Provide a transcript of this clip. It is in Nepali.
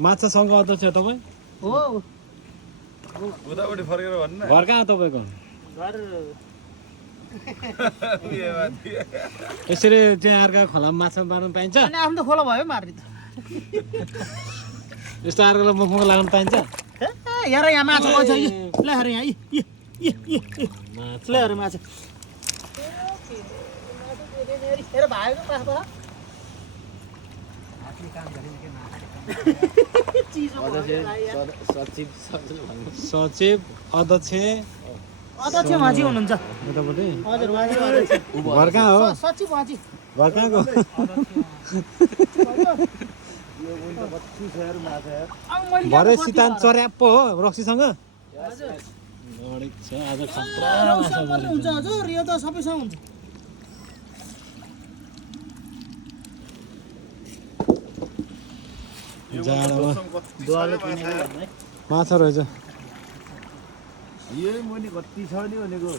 माछासँग अध्यक्ष तपाईँ हो उतापट्टि फर्केर भन्नु घर कहाँ तपाईँको घर यसरी चाहिँ अर्का खोलामा माछा मार्न पाइन्छ अनि आफ्नो खोला भयो मार्ने त यस्तो अर्कालाई मुखमा लाग्न पाइन्छ हेर यहाँ माछा आउँछ ल हेर यहाँ ल हेर माछा हेर भाइको पास सचिव अध्यक्ष अध्यक्ष माझी हुनुहुन्छ यतापट्टि हजुर माझी अध्यक्ष घर कहाँ हो सचिव माझी घर कहाँको भरे सितान चर्याप्पो हो रक्सीसँग हजुर छ आज खतरा रौसँग मात्रै हुन्छ हजुर यो त सबैसँग हुन्छ जाडोमा दुवाले किनेको भन्दै माछा रहेछ यही मुनि कति छ नि भनेको